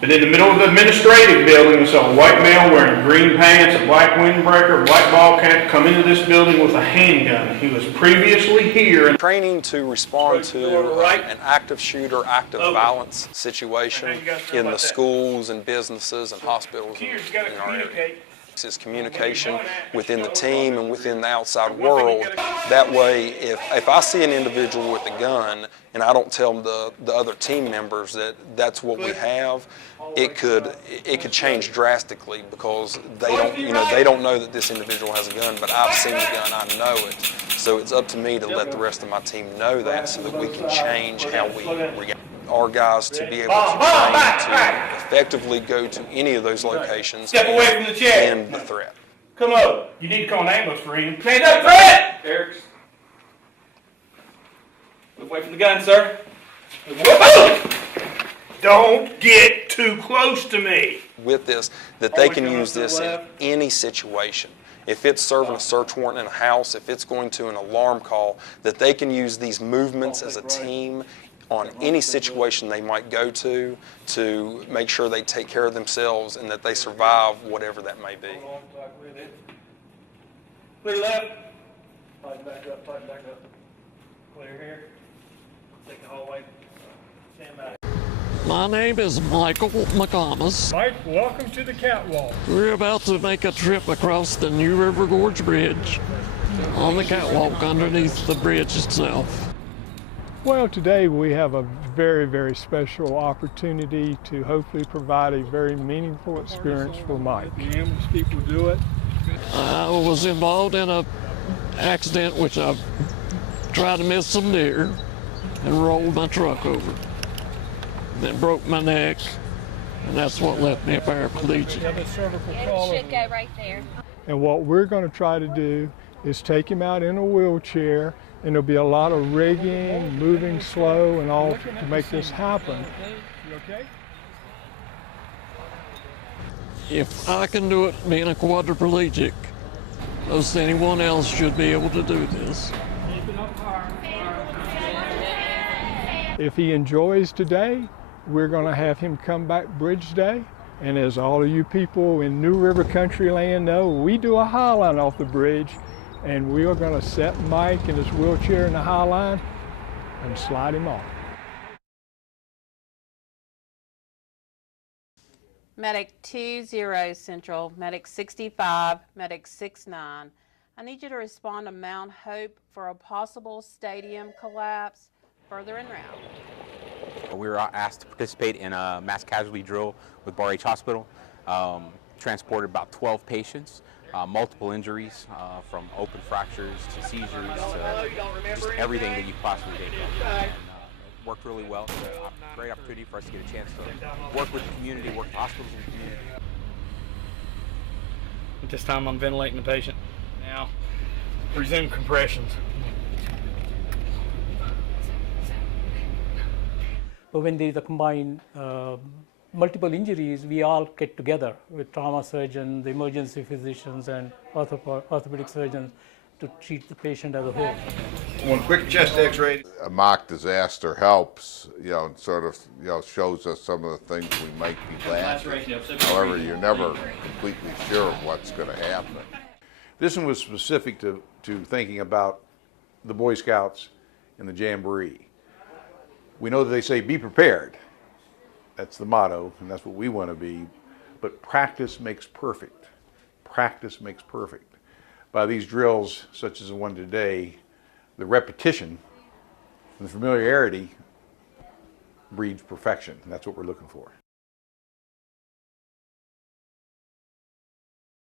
But in the middle of the administrative building, we saw a white male wearing green pants, a black windbreaker, a black ball cap come into this building with a handgun. He was previously here. Training to respond to an active shooter, active violence situation in the schools and businesses and hospitals in our area. Is communication within the team and within the outside world. That way, if I see an individual with a gun and I don't tell the other team members that that's what we have, it could change drastically, because they don't know that this individual has a gun, but I've seen the gun, I know it. So it's up to me to let the rest of my team know that, so that we can change how we react. Our guys to be able to train to effectively go to any of those locations. Step away from the chair. And the threat. Come on. You need to call an ambulance for him. Stand up, threat! Eric. Move away from the gun, sir. Don't get too close to me. With this, that they can use this in any situation. If it's serving a search warrant in a house, if it's going to an alarm call, that they can use these movements as a team on any situation they might go to make sure they take care of themselves and that they survive whatever that may be. Clear left. Tighten back up, tighten back up. Clear here. Take the hallway. Stand back. My name is Michael McComas. Mike, welcome to the catwalk. We're about to make a trip across the New River Gorge Bridge on the catwalk underneath the bridge itself. Well, today we have a very, very special opportunity to hopefully provide a very meaningful experience for Mike. The ambulance people do it. I was involved in an accident which I tried to miss some deer and rolled my truck over. Then broke my neck, and that's what left me a paraplegic. Have a cervical It collar. should go right there. And what we're going to try to do is take him out in a wheelchair, and there'll be a lot of rigging, moving slow, and all to make this happen. You okay? If I can do it being a quadriplegic, most anyone else should be able to do this. If he enjoys today, we're going to have him come back Bridge Day. And as all of you people in New River Country Land know, we do a high line off the bridge, and we are going to set Mike in his wheelchair in the high line and slide him off. Medic 20 Central, Medic 65, Medic 69. I need you to respond to Mount Hope for a possible stadium collapse further en route. We were asked to participate in a mass casualty drill with Bar H Hospital. Transported about 12 patients, multiple injuries from open fractures to seizures to just everything that you possibly think of. And, worked really well. It's a great opportunity for us to get a chance to work with the community, work with hospitals in the community. At this time, I'm ventilating the patient. Now, resume compressions. But when there is a combined multiple injuries, we all get together with trauma surgeons, the emergency physicians, and orthopedic surgeons to treat the patient as a whole. One quick chest x-ray. A mock disaster helps, and sort of, shows us some of the things we might be lacking. However, you're never completely sure of what's going to happen. This one was specific to thinking about the Boy Scouts and the Jamboree. We know that they say be prepared. That's the motto, and that's what we want to be. But practice makes perfect. Practice makes perfect. By these drills, such as the one today, the repetition and the familiarity breeds perfection, and that's what we're looking for.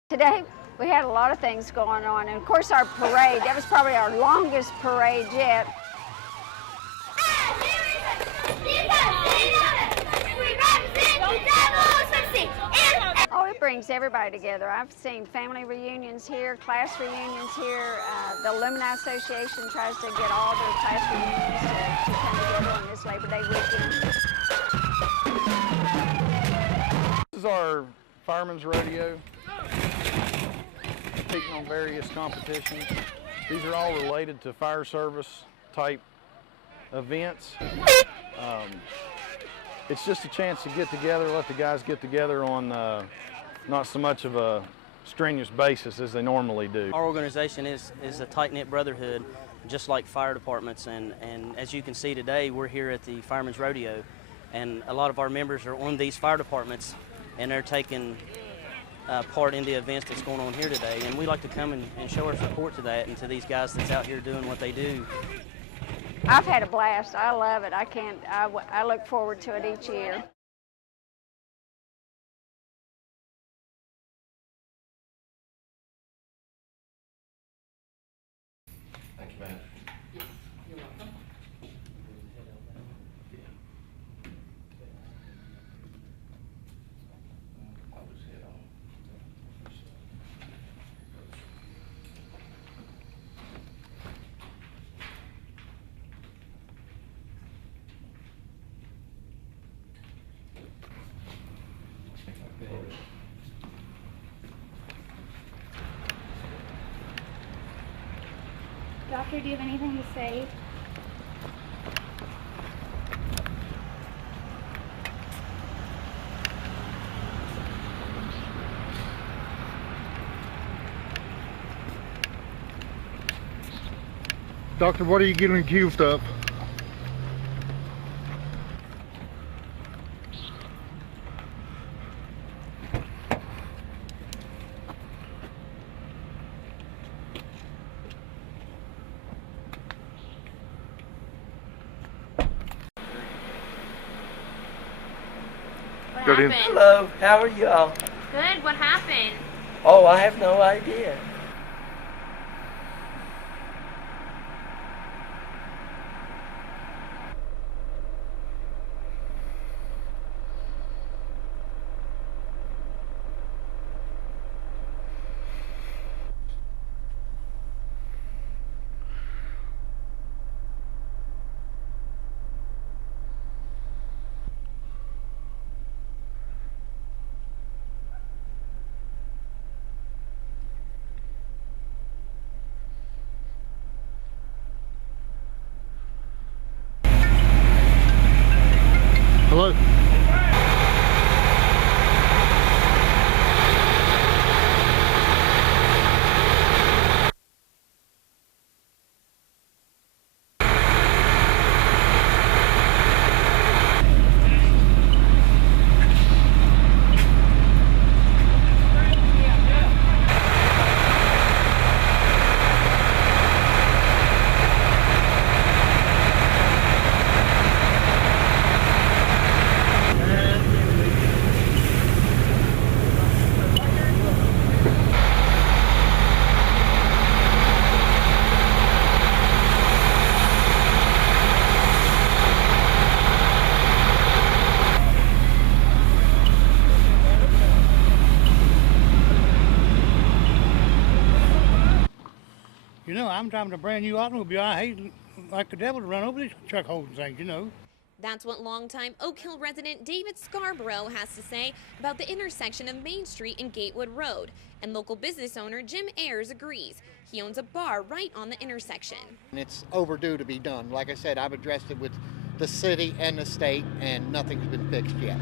Today, we had a lot of things going on, and of course our parade, that was probably our longest parade yet. Oh, it brings everybody together. I've seen family reunions here, class reunions here. The Alumni Association tries to get all their class reunions to come together on this Labor Day weekend. This is our fireman's rodeo, competing on various competitions. These are all related to fire service type events. It's just a chance to get together, let the guys get together on not so much of a strenuous basis as they normally do. Our organization is a tight-knit brotherhood, just like fire departments, and as you can see today, we're here at the Fireman's Rodeo, and a lot of our members are on these fire departments, and they're taking part in the events that's going on here today, and we like to come and show our support to that and to these guys that's out here doing what they do. I've had a blast. I love it. I look forward to it each year. Thank you, man. You're welcome. Doctor, do you have anything to say? Doctor, what are you getting accused of? What happened? Hello, how are y'all? Good, what happened? Oh, I have no idea. Hello? You know, I'm driving a brand new automobile. I hate like the devil to run over these truck holding things, you know. That's what longtime Oak Hill resident David Scarborough has to say about the intersection of Main Street and Gatewood Road. And local business owner Jim Ayers agrees. He owns a bar right on the intersection. And it's overdue to be done. Like I said, I've addressed it with the city and the state, and nothing's been fixed yet.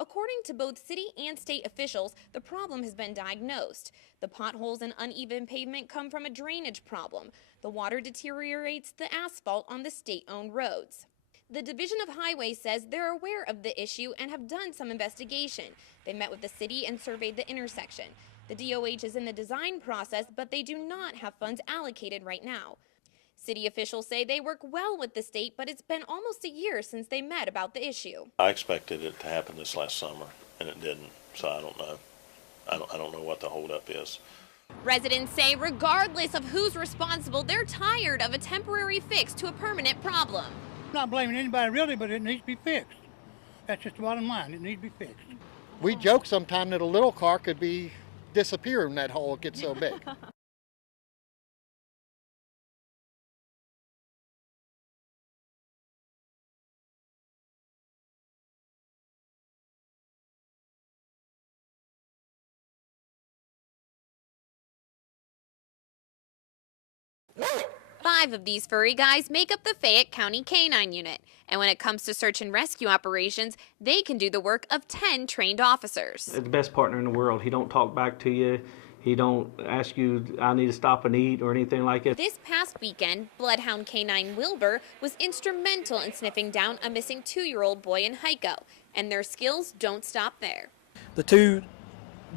According to both city and state officials, the problem has been diagnosed. The potholes and uneven pavement come from a drainage problem. The water deteriorates the asphalt on the state-owned roads. The Division of Highways says they're aware of the issue and have done some investigation. They met with the city and surveyed the intersection. The DOH is in the design process, but they do not have funds allocated right now. City officials say they work well with the state, but it's been almost a year since they met about the issue. I expected it to happen this last summer, and it didn't, so I don't know. I don't know what the holdup is. Residents say regardless of who's responsible, they're tired of a temporary fix to a permanent problem. I'm not blaming anybody really, but it needs to be fixed. That's just the bottom line. It needs to be fixed. We joke sometimes that a little car could be disappear when that hole gets so big. 5 of these furry guys make up the Fayette County Canine Unit, and when it comes to search and rescue operations, they can do the work of 10 trained officers. The best partner in the world. He don't talk back to you. He don't ask you, I need to stop and eat or anything like that. This past weekend, Bloodhound Canine Wilbur was instrumental in sniffing down a missing 2-year-old boy in Heiko, and their skills don't stop there. The 2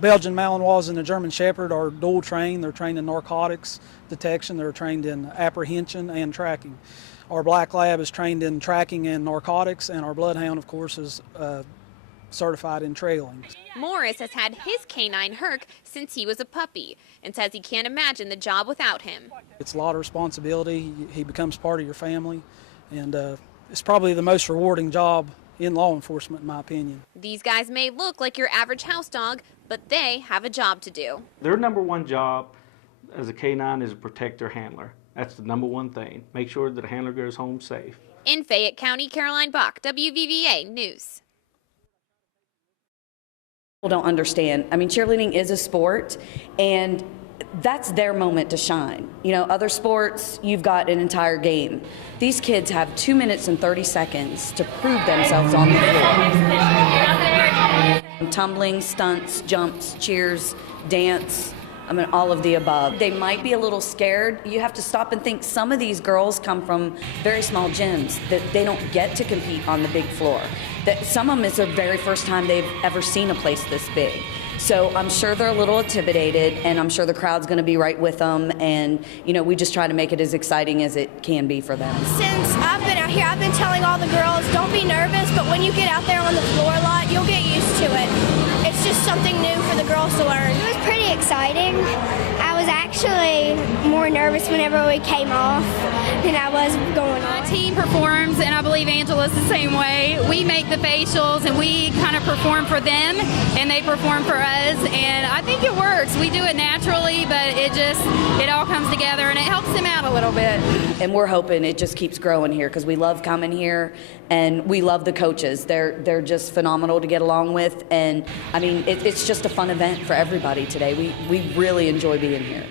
Belgian Malinois and the German Shepherd are dual trained. They're trained in narcotics detection. They're trained in apprehension and tracking. Our Black Lab is trained in tracking and narcotics, and our Bloodhound, of course, is certified in trailing. Morris has had his canine Herc since he was a puppy and says he can't imagine the job without him. It's a lot of responsibility. He becomes part of your family, and it's probably the most rewarding job in law enforcement, in my opinion. These guys may look like your average house dog, but they have a job to do. Their number one job as a canine is to protect their handler. That's the number one thing. Make sure that the handler goes home safe. In Fayette County, Caroline Bach, WVVA News. Don't understand. I mean, cheerleading is a sport, and that's their moment to shine. You know, other sports, you've got an entire game. These kids have 2 minutes and 30 seconds to prove themselves on the floor. Tumbling, stunts, jumps, cheers, dance, I mean, all of the above. They might be a little scared. You have to stop and think some of these girls come from very small gyms that they don't get to compete on the big floor. That some of them is the very first time they've ever seen a place this big. So I'm sure they're a little intimidated, and I'm sure the crowd's going to be right with them, and you know, we just try to make it as exciting as it can be for them. Since I've been out here, I've been telling all the girls, don't be nervous, but when you get out there on the floor a lot, you'll get used to it. It's just something new for the girls to learn. It was pretty exciting. I was actually more nervous whenever we came off than I was going on. My team performs, and I believe Angela's the same way. We make the facials, and we kind of perform for them, and they perform for us, and I think it works. We do it naturally, but it all comes together, and it helps them out a little bit. And we're hoping it just keeps growing here because we love coming here, and we love the coaches. They're just phenomenal to get along with, and I mean, it's just a fun event for everybody today. We really enjoy being here.